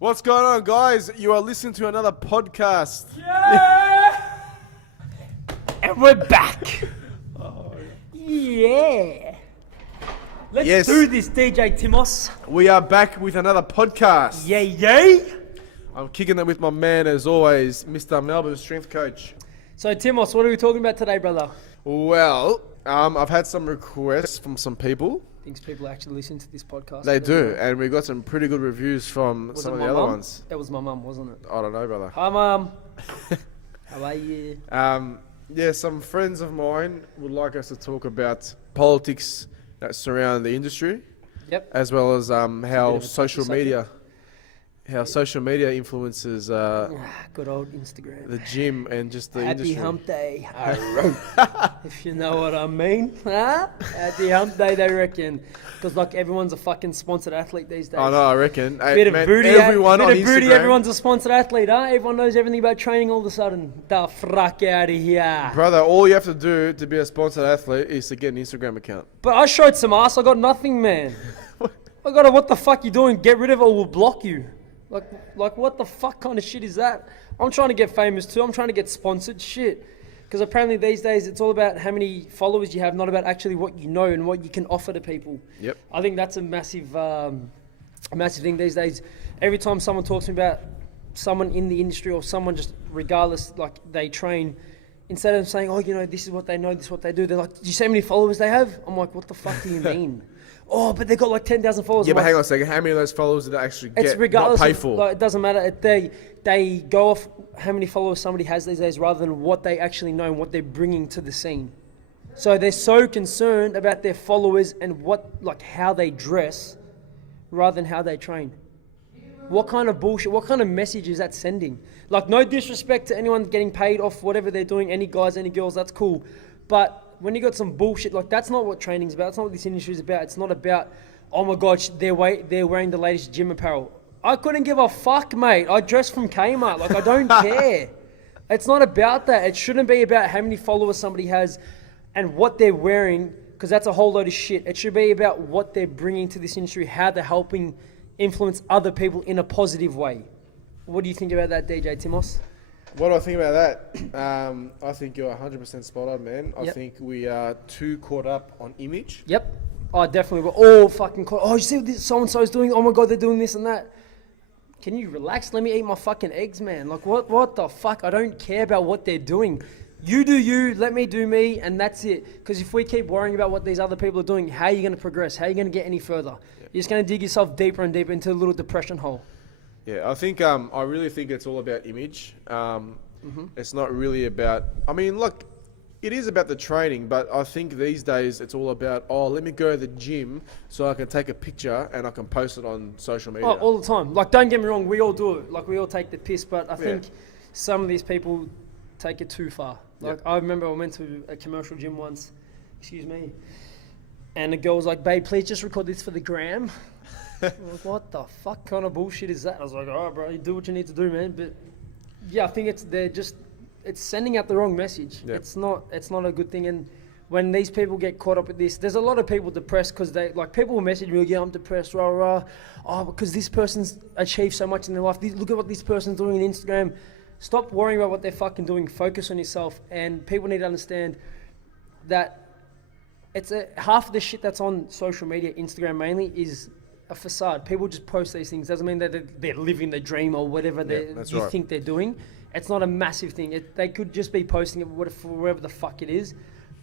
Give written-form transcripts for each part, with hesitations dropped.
What's going on, guys? You are listening to another podcast. Yeah! And we're back. Yeah. Let's do this, DJ Timos. We are back with another podcast. Yay, yay. I'm kicking it with my man, as always, Mr. Melbourne Strength Coach. So, Timos, what are we talking about today, brother? Well, I've had some requests from some people. Thinks people actually listen to this podcast. They do, and we got some pretty good reviews from some of the other ones. It was my mum, wasn't it? I don't know, brother. Hi, Mum. How are you? Yeah, some friends of mine would like us to talk about politics that surround the industry. Yep. As well as how touchy social media influences Good old Instagram. the gym and just the Happy industry. hump day. If you know what I mean. Huh? Happy hump day, they reckon. Because like everyone's a fucking sponsored athlete these days. I know, I reckon. Bit of booty, everyone on Instagram. Everyone's a sponsored athlete, huh? Everyone knows everything about training all of a sudden. The fuck out of here. Brother, all you have to do to be a sponsored athlete is to get an Instagram account. But I showed some ass. I got nothing, man. I got a what the fuck you doing? Get rid of it or we'll block you. Like what the fuck kind of shit is that? I'm trying to get famous too. I'm trying to get sponsored shit. Because apparently these days it's all about how many followers you have, not about actually what you know and what you can offer to people. Yep. I think that's a massive thing these days. Every time someone talks to me about someone in the industry or someone just regardless, like they train, instead of saying, oh, you know, this is what they know, this is what they do, they're like, do you see how many followers they have? I'm like, what the fuck do you mean? Oh, but they got like 10,000 followers. Yeah, but hang on a second. How many of those followers did they actually get? It's regardless. Not pay for? Like, it doesn't matter. They go off how many followers somebody has these days rather than what they actually know and what they're bringing to the scene. So they're so concerned about their followers and how they dress rather than how they train. What kind of bullshit, what kind of message is that sending? Like, no disrespect to anyone getting paid off whatever they're doing, any guys, any girls, that's cool. But when you got some bullshit, like that's not what training's about. It's not what this industry is about. It's not about, oh my God, they're wearing the latest gym apparel. I couldn't give a fuck, mate. I dress from Kmart. Like, I don't care. It's not about that. It shouldn't be about how many followers somebody has and what they're wearing, because that's a whole load of shit. It should be about what they're bringing to this industry, how they're helping influence other people in a positive way. What do you think about that, DJ Timos? What do I think about that? I think you're 100% spot on, man. I think we are too caught up on image. Yep. Oh, definitely. We're all fucking caught. Oh, you see what this so-and-so's doing? Oh my God, they're doing this and that. Can you relax? Let me eat my fucking eggs, man. Like, what the fuck? I don't care about what they're doing. You do you, let me do me, and that's it. Because if we keep worrying about what these other people are doing, how are you going to progress? How are you going to get any further? You're just going to dig yourself deeper and deeper into a little depression hole. Yeah, I think I really think it's all about image. It's not really about. I mean, look, it is about the training, but I think these days it's all about. Oh, let me go to the gym so I can take a picture and I can post it on social media. Oh, all the time. Like, don't get me wrong, we all do it. Like, we all take the piss, but I think some of these people take it too far. Like, I remember I went to a commercial gym once. Excuse me. And the girl was like, babe, please just record this for the gram. I was like, what the fuck kind of bullshit is that? I was like, all right, bro, you do what you need to do, man. But yeah, I think it's sending out the wrong message. Yep. It's not a good thing. And when these people get caught up with this, there's a lot of people depressed because people will message me, yeah, I'm depressed, rah, rah. Oh, because this person's achieved so much in their life. Look at what this person's doing on Instagram. Stop worrying about what they're fucking doing. Focus on yourself. And people need to understand that half of the shit that's on social media, Instagram mainly, is a facade. People just post these things. Doesn't mean that they're living the dream or whatever you think they're doing. It's not a massive thing. They could just be posting it for wherever the fuck it is,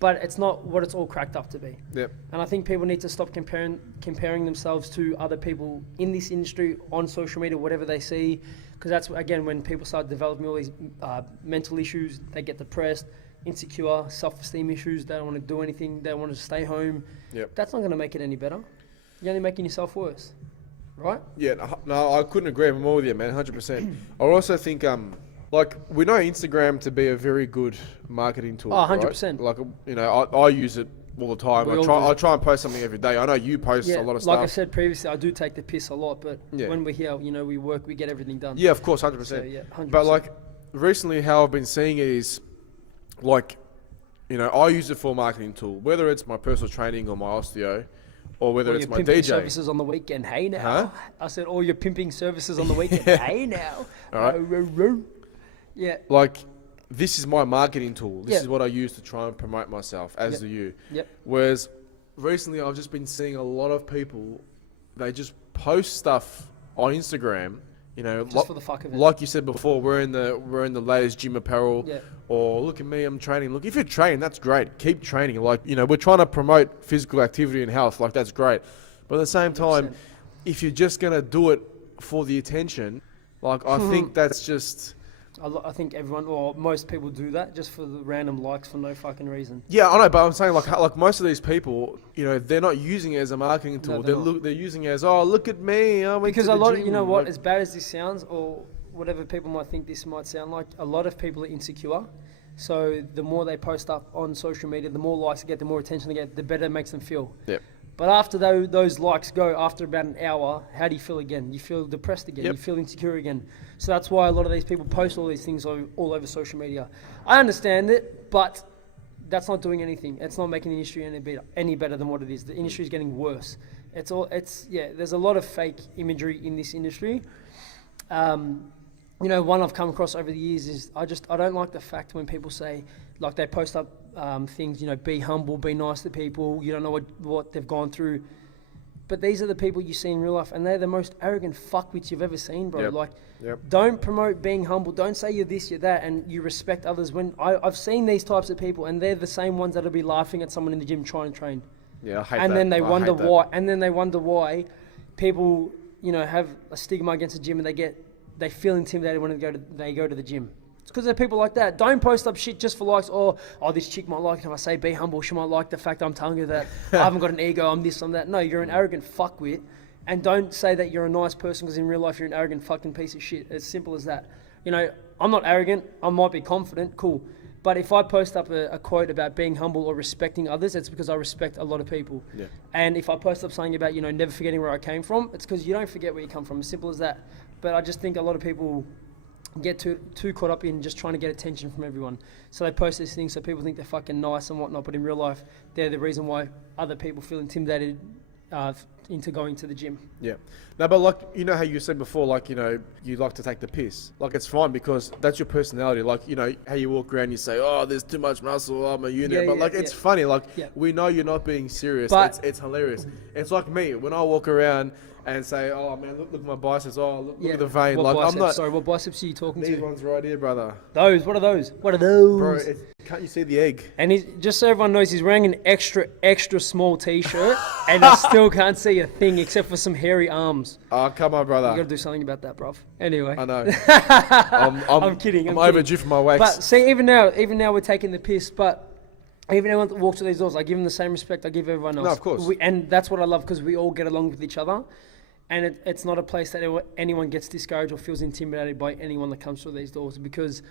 but it's not what it's all cracked up to be. Yep. And I think people need to stop comparing themselves to other people in this industry on social media, whatever they see, because that's, again, when people start developing all these mental issues, they get depressed, insecure, self-esteem issues, they don't want to do anything, they want to stay home. Yep. That's not going to make it any better. You're only making yourself worse, right? Yeah, no, I couldn't agree more with you, man, 100%. I also think, we know Instagram to be a very good marketing tool. Oh, 100%. Right? Like, you know, I use it all the time. I try and post something every day. I know you post a lot of stuff. Like I said previously, I do take the piss a lot, but when we're here, you know, we work, we get everything done. Yeah, of course, 100%. So, yeah, 100%. But recently, how I've been seeing it is, you know, I use it for a marketing tool, whether it's my personal training or my osteo. or whether All it's your my pimping DJ. services on the weekend. Hey now. Huh? I said all your pimping services on the weekend. Hey now. All right. Yeah. Like, this is my marketing tool. This Yeah. is what I use to try and promote myself, as Yep. do you. Yep. Whereas recently I've just been seeing a lot of people, they just post stuff on Instagram, you know, Just for the fuck of it. like you said before, we're in the latest gym apparel, Yeah. or look at me, I'm training. Look, if you're training, that's great. Keep training. Like, you know, we're trying to promote physical activity and health. Like, that's great. But at the same time, 100%. if you're just gonna do it for the attention, like, I think that's just. I think everyone or most people do that just for the random likes for no fucking reason. Yeah, I know, but I'm saying like most of these people, you know, they're not using it as a marketing tool. No, they're not. They're using it as, oh, look at me. I went Because to a the lot of, gym. you know what, Like, as bad as this sounds or whatever people might think this might sound like, a lot of people are insecure. So the more they post up on social media, the more likes they get, the more attention they get, the better it makes them feel. Yep. But after those likes go, after about an hour, how do you feel again? You feel depressed again. Yep. You feel insecure again. So that's why a lot of these people post all these things all over social media. I understand it, but that's not doing anything. It's not making the industry any better than what it is. The industry is getting worse. There's a lot of fake imagery in this industry. You know, one I've come across over the years is I don't like the fact when people say, like they post up things, you know, be humble, be nice to people, you don't know what they've gone through. But these are the people you see in real life, and they're the most arrogant fuckwits you've ever seen, bro. Yep. Like, Yep. don't promote being humble. Don't say you're this, you're that, and you respect others. When I've seen these types of people, and they're the same ones that'll be laughing at someone in the gym trying to train. Yeah, I hate that. And then they I wonder hate that. why. And then they wonder why people, you know, have a stigma against the gym, and they feel intimidated when they go to the gym. It's because there are people like that. Don't post up shit just for likes. Oh, this chick might like it if I say be humble. She might like the fact I'm telling her that I haven't got an ego. I'm this, I'm that. No, you're an arrogant fuckwit. And don't say that you're a nice person because in real life you're an arrogant fucking piece of shit. As simple as that. You know, I'm not arrogant. I might be confident. Cool. But if I post up a quote about being humble or respecting others, it's because I respect a lot of people. Yeah. And if I post up something about, you know, never forgetting where I came from, it's because you don't forget where you come from. As simple as that. But I just think a lot of people get too caught up in just trying to get attention from everyone. So they post these things so people think they're fucking nice and whatnot, but in real life, they're the reason why other people feel intimidated into going to the gym. Yeah. No, but like, you know how you said before, like, you know, you like to take the piss. Like, it's fine because that's your personality. Like, you know, how you walk around, you say, oh, there's too much muscle, I'm a unit. Yeah, but yeah, like, it's yeah. funny. Like, Yeah. we know you're not being serious. But- It's hilarious. It's like me, when I walk around and say, oh man, look at my biceps. Oh, look at the vein. What Like, biceps? I'm not. Sorry, what biceps are you talking These to? ones right here, brother. Those. What are those? What are those? Bro, can't you see the egg? And just so everyone knows, he's wearing an extra small t-shirt, and I still can't see a thing except for some hairy arms. Oh, come on, brother. You got to do something about that, bruv. Anyway. I know. I'm kidding. I'm I'm kidding. overdue for my wax. But see, even now we're taking the piss. But even anyone that walks through these doors, I give them the same respect I give everyone else. No, of course. And that's what I love because we all get along with each other. And it's not a place that anyone gets discouraged or feels intimidated by anyone that comes through these doors, because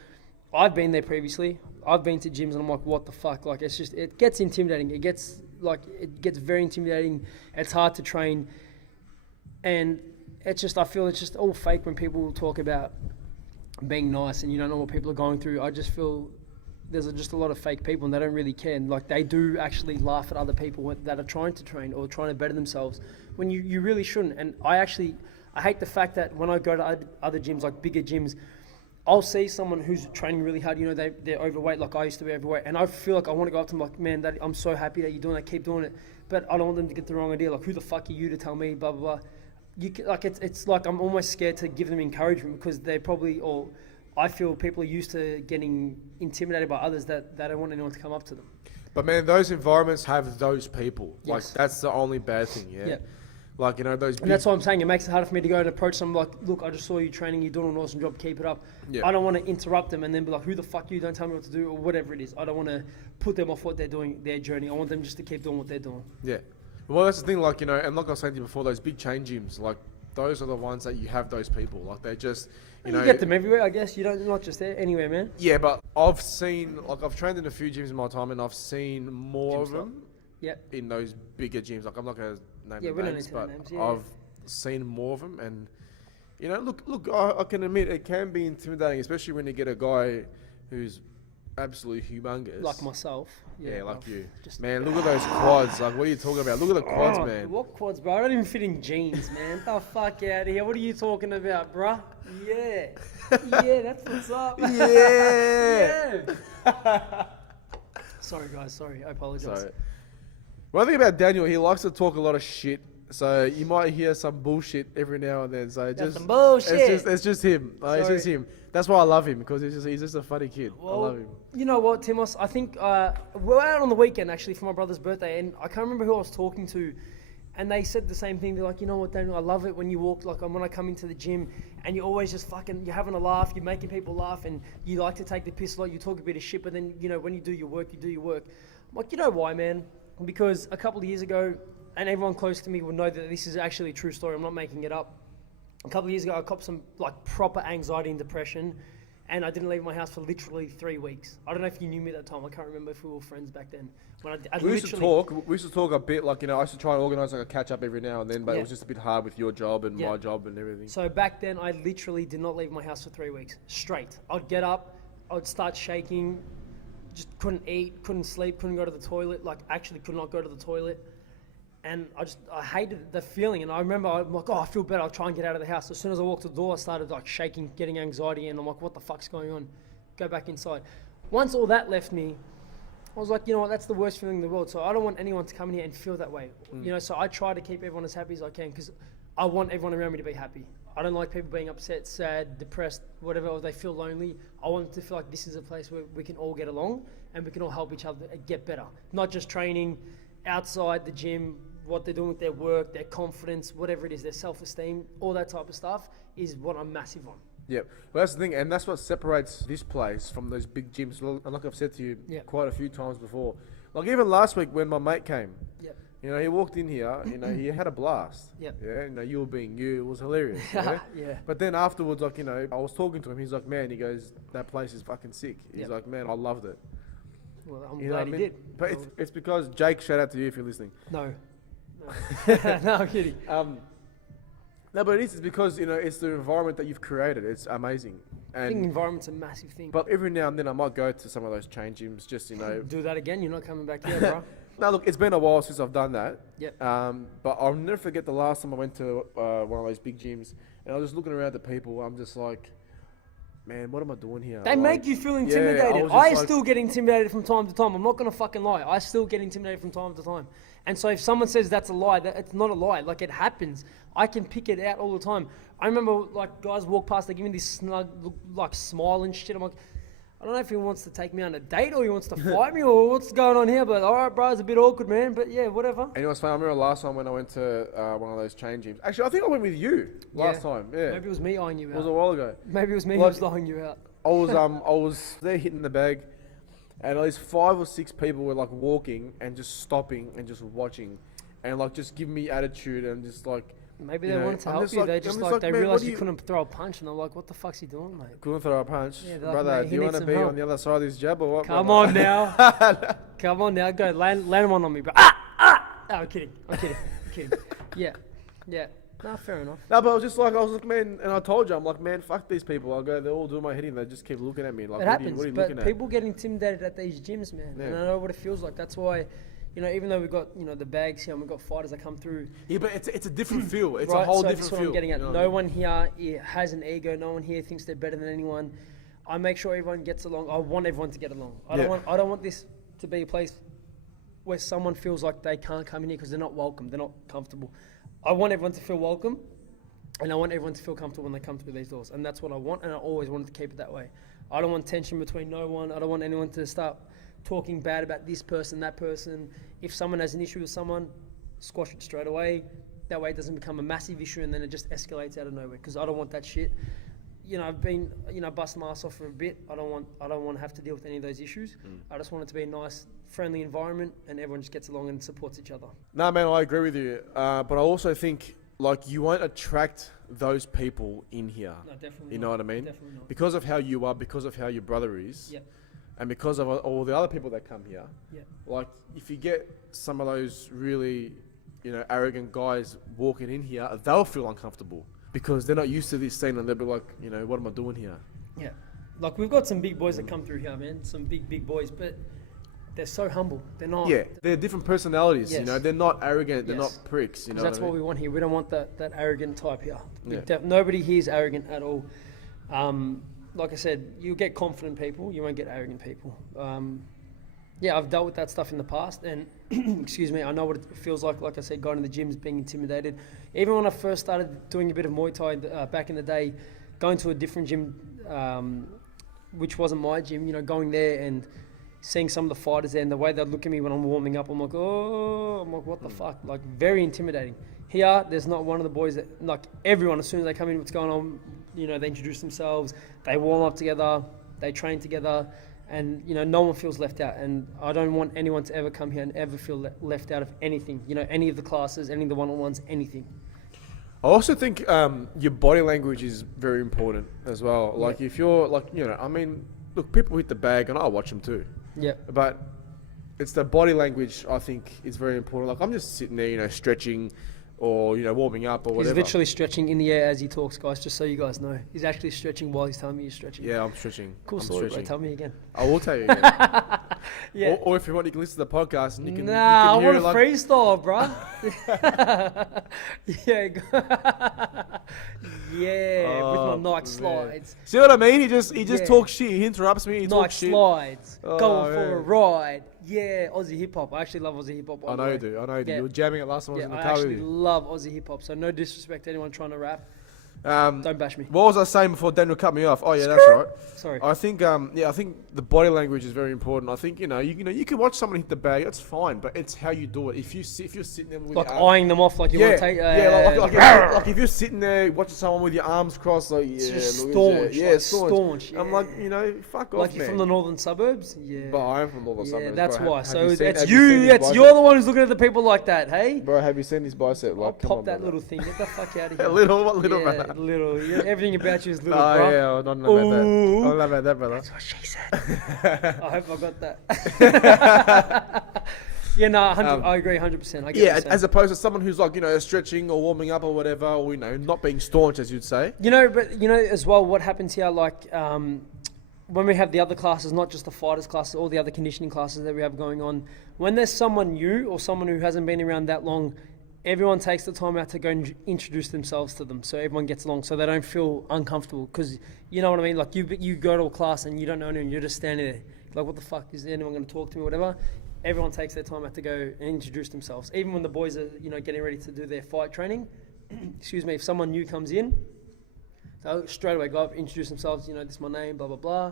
I've been there previously. I've been to gyms and I'm like, what the fuck? Like, it gets intimidating. It gets very intimidating. It's hard to train. And I feel it's just all fake when people talk about being nice and you don't know what people are going through. I just feel there's just a lot of fake people and they don't really care. And like, they do actually laugh at other people that are trying to train or trying to better themselves when you really shouldn't. And I hate the fact that when I go to other gyms, like bigger gyms, I'll see someone who's training really hard, you know, they're overweight, like I used to be overweight, and I feel like I want to go up to them like, man, I'm so happy that you're doing that, keep doing it. But I don't want them to get the wrong idea, like, who the fuck are you to tell me, blah, blah, blah. It's like I'm almost scared to give them encouragement because I feel people are used to getting intimidated by others that they don't want anyone to come up to them. But man, those environments have those people. Yes. Like, that's the only bad thing, yeah? Yeah. Like, you know, those big... And that's what I'm saying. It makes it harder for me to go and approach someone like, look, I just saw you training, you're doing an awesome job, keep it up. Yeah. I don't want to interrupt them and then be like, who the fuck are you, don't tell me what to do, or whatever it is. I don't want to put them off what they're doing, their journey. I want them just to keep doing what they're doing. Yeah. Well, that's the thing, like, you know, and like I was saying to you before, those big chain gyms, like, those are the ones that you have those people. Like, they just, you know... get them everywhere, I guess. Not just there, anywhere, man. Yeah, but I've trained in a few gyms in my time and I've seen more of them in those bigger gyms. Like, I'm not going to name the we don't names, need to name but names, yeah. I've seen more of them. And, you know, look, I can admit it can be intimidating, especially when you get a guy who's absolutely humongous. Like myself. Yeah, like bruv. you. Just, Man, look at those quads. Like, what are you talking about? Look at the quads, Oh, man. What quads, bro? I don't even fit in jeans, man. Get the fuck out of here. What are you talking about, bruh? Yeah. Yeah, that's what's up. Yeah. Yeah. Sorry, guys. Sorry. I apologize. So, one thing about Daniel, he likes to talk a lot of shit. So you might hear some bullshit every now and then. So That's just some bullshit. it's just him. Like, it's Sorry. just him. That's why I love him, because he's just a funny kid. I love him. You know what, Timos? I think we're out on the weekend actually for my brother's birthday, and I can't remember who I was talking to, and they said the same thing. They're like, you know what, Daniel? I love it when you walk, like when I come into the gym, and you're always just you're having a laugh, you're making people laugh, and you like to take the piss a lot. You talk a bit of shit, but then when you do your work, you do your work. I'm like, you know why, man? Because a couple of years ago, and everyone close to me will know that this is actually a true story. I'm not making it up. A couple of years ago, I copped some like proper anxiety and depression, and I didn't leave my house for literally 3 weeks. I don't know if you knew me at that time. I can't remember if we were friends back then. When We used to talk a bit, like, I used to try and organise like a catch up every now and then, but it was just a bit hard with your job and my job and everything. So back then, I literally did not leave my house for 3 weeks straight. I'd get up, I'd start shaking, just couldn't eat, couldn't sleep, couldn't go to the toilet, like actually could not go to the toilet. And I hated the feeling. And I remember I'm like, I feel better. I'll try and get out of the house. As soon as I walked to the door, I started like shaking, getting anxiety. And I'm like, what the fuck's going on? Go back inside. Once all that left me, I was like, you know what? That's the worst feeling in the world. So I don't want anyone to come in here and feel that way. So I try to keep everyone as happy as I can, because I want everyone around me to be happy. I don't like people being upset, sad, depressed, whatever, or they feel lonely. I want them to feel like this is a place where we can all get along and we can all help each other get better. Not just training outside the gym, what they're doing with their work, their confidence, whatever it is, their self-esteem, all that type of stuff is what I'm massive on. Yep. Well, that's the thing, and that's what separates this place from those big gyms. And like I've said to you quite a few times before, like even last week when my mate came, he walked in here, he had a blast. Yeah, you were being you. It was hilarious. Yeah? But then afterwards, like, I was talking to him. He's like, man, he goes, that place is fucking sick. He's like, man, I loved it. Well, I'm glad he did. But it's because, Jake, shout out to you if you're listening. No. No, I'm kidding. No, but it's because, it's the environment that you've created. It's amazing. I think environment's a massive thing. But every now and then I might go to some of those chain gyms just, Do that again? You're not coming back here, bro. No, look, it's been a while since I've done that. Yep. But I'll never forget the last time I went to one of those big gyms, and I was just looking around at people. I'm just like, man, what am I doing here? They make you feel intimidated. I still get intimidated from time to time. I'm not going to fucking lie. I still get intimidated from time to time. And so if someone says that's a lie, it's not a lie. Like, it happens. I can pick it out all the time. I remember, like, guys walk past, they give me this snug, like, smile and shit. I'm like, I don't know if he wants to take me on a date or he wants to fight me or what's going on here, but all right, bro, it's a bit awkward, man. But yeah, whatever. And it was funny. I remember last time when I went to one of those chain gyms. Actually, I think I went with you last time. Yeah. Maybe it was me eyeing you out. It was a while ago. Maybe it was me who was eyeing you out. I was there hitting the bag, and at least 5 or 6 people were like walking and just stopping and just watching, and like just giving me attitude and just like. Maybe they wanted to help you. They realised you couldn't throw a punch, and they're like, "What the fuck's he doing, mate?" Couldn't throw a punch, like, brother. Do you want to be help on the other side of this jab or what? Come on now, come on now, go land one on me, bro. Oh, I'm kidding. Yeah. No, fair enough. No, but I was like, man, and I told you, I'm like, man, fuck these people. I'll go, they're all doing my head in. They just keep looking at me. Like, it happens, what are you but looking at? people get intimidated at these gyms, man. Yeah. And I know what it feels like. That's why, even though we've got, the bags here and we've got fighters that come through. Yeah, but it's a different feel. It's right, a whole so different that's feel. what I'm getting at. No one here has an ego. No one here thinks they're better than anyone. I make sure everyone gets along. I want everyone to get along. I don't want this to be a place where someone feels like they can't come in here because they're not welcome. They're not comfortable. I want everyone to feel welcome. And I want everyone to feel comfortable when they come through these doors. And that's what I want, and I always wanted to keep it that way. I don't want tension between no one. I don't want anyone to start talking bad about this person, that person. If someone has an issue with someone, squash it straight away. That way it doesn't become a massive issue and then it just escalates out of nowhere, because I don't want that shit. I've been, busting my ass off for a bit. I don't want to have to deal with any of those issues. I just want it to be a nice, friendly environment and everyone just gets along and supports each other. No, man, I agree with you. But I also think, like, you won't attract those people in here. No, definitely You not. know what I mean? Definitely not. Because of how you are, because of how your brother is, Yep. and because of all the other people that come here. Yep. Like, if you get some of those really, arrogant guys walking in here, they'll feel uncomfortable because they're not used to this scene, and they'll be like, what am I doing here? Yeah. Like, we've got some big boys that come through here, man. Some big boys, but they're so humble. They're not. Yeah, they're different personalities. Yes. You know, they're not arrogant. They're Yes. not pricks. You know, That's what we want here. We don't want that arrogant type here. Yeah. Nobody here is arrogant at all. Like I said, you'll get confident people. You won't get arrogant people. Yeah, I've dealt with that stuff in the past, and excuse me, I know what it feels like. Like I said, going to the gyms, being intimidated. Even when I first started doing a bit of Muay Thai back in the day, going to a different gym, which wasn't my gym, you know, going there and seeing some of the fighters there and the way they'd look at me when I'm warming up, I'm like, what the fuck? Like, very intimidating. Here, there's not one of the boys that, like, everyone, as soon as they come in, what's going on, you know, they introduce themselves, they warm up together, they train together, and, you know, no one feels left out. And I don't want anyone to ever come here and ever feel left out of anything, you know, any of the classes, any of the one-on-ones, anything. I also think your body language is very important as well. Like, if you're, like, you know, I mean, look, people hit the bag, and I watch them too. Yeah. But it's the body language, I think, is very important. Like, I'm just sitting there, you know, stretching or, you know, warming up or He's whatever. literally stretching in the air as he talks, guys, just so you guys know. He's actually stretching while he's telling me he's stretching. Yeah, I'm stretching. Cool I'm story, bro. stretching. Tell me again. I will tell you again. Yeah. Or if you want, you can listen to the podcast and you can, Nah, you I can hear want it a like... freestyle, bro. Yeah, with my Nike slides. See what I mean? He just Yeah. talks shit. He interrupts me. He Nike talks shit. slides. Oh, Going for yeah. a ride. Yeah, Aussie hip hop. I actually love Aussie hip hop. I know you do. I know you do. Yeah. You were jamming it last time I was Yeah, in the I car with actually you. love Aussie hip hop. So no disrespect to anyone trying to rap. Don't bash me. What was I saying before Daniel cut me off? Oh yeah, that's right. Sorry. I think I think the body language is very important. I think you know you can watch someone hit the bag, that's fine, but it's how you do it. If you're sitting there with Like your eyeing them off like you want to take. like if you're sitting there watching someone with your arms crossed, like It's yeah, just look at staunch, that. Yeah, like staunch. staunch, I'm yeah. like, you know, fuck off, Like man. you're from the northern suburbs? Yeah. But I am from northern Yeah, suburbs. that's bro. why. Have So you seen- it's have you seen his it's bicep? you're the one who's looking at the people like that, hey? Bro, have you seen his bicep? I'll Like, come pop on, that brother. little thing. Get the fuck out of here. What little, yeah, man? little. Yeah, everything about you is little, Oh bro. yeah, I don't know about that. Ooh. I don't know about that, brother. That's what she said. I hope I got that. Yeah, no, 100, I agree 100%. I get what Yeah, you're saying. as opposed to someone who's like, you know, stretching or warming up or whatever, or, you know, not being staunch, as you'd say. You know, but you know as well what happens here, like when we have the other classes, not just the fighters classes, all the other conditioning classes that we have going on, when there's someone new or someone who hasn't been around that long, everyone takes the time out to go and introduce themselves to them, so everyone gets along, so they don't feel uncomfortable. Because you know what I mean, like you go to a class and you don't know anyone, you're just standing there, like, what the fuck, is anyone going to talk to me, or whatever. Everyone takes their time out to go and introduce themselves. Even when the boys are, you know, getting ready to do their fight training, excuse me, if someone new comes in, they'll straight away go up, introduce themselves, you know, this is my name, blah, blah, blah.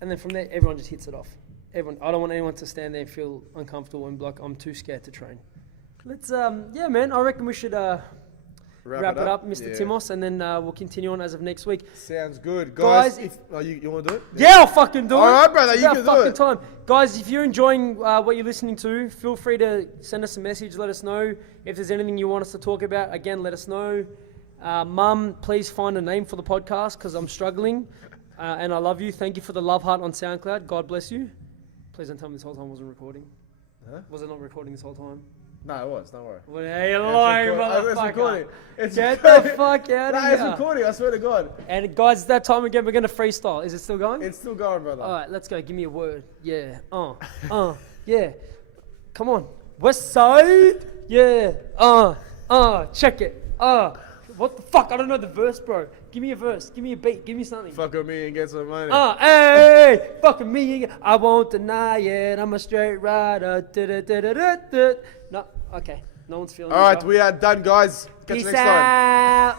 And then from there, everyone just hits it off. I don't want anyone to stand there and feel uncomfortable and be like, I'm too scared to train. Let's, yeah, man, I reckon we should wrap it up, Mr. Yeah. Timos, and then we'll continue on as of next week. Sounds good. Guys, Guys, you want to do it? Yeah, I'll fucking do it. All right, brother, It's you about can do fucking it. time. Guys, if you're enjoying what you're listening to, feel free to send us a message. Let us know. If there's anything you want us to talk about, again, let us know. Mum, please find a name for the podcast because I'm struggling. And I love you. Thank you for the love heart on SoundCloud. God bless you. Please don't tell me this whole time I wasn't recording. Huh? Was it not recording this whole time? No, it was. Don't worry. Well, hey, you're lying, It's motherfucker. recording. It's Get recording. the fuck out of No, it's here. recording. I swear to God. And guys, it's that time again. We're going to freestyle. Is it still going? It's still going, brother. All right, let's go. Give me a word. Yeah. Yeah. Come on. West side. Yeah. Check it. What the fuck? I don't know the verse, bro. Give me a verse. Give me a beat. Give me something. Fuck with me and get some money. Hey, fucking me. I won't deny it. I'm a straight rider. No, okay. No one's feeling All me, right, bro. we are done, guys. Catch you Peace next time. out.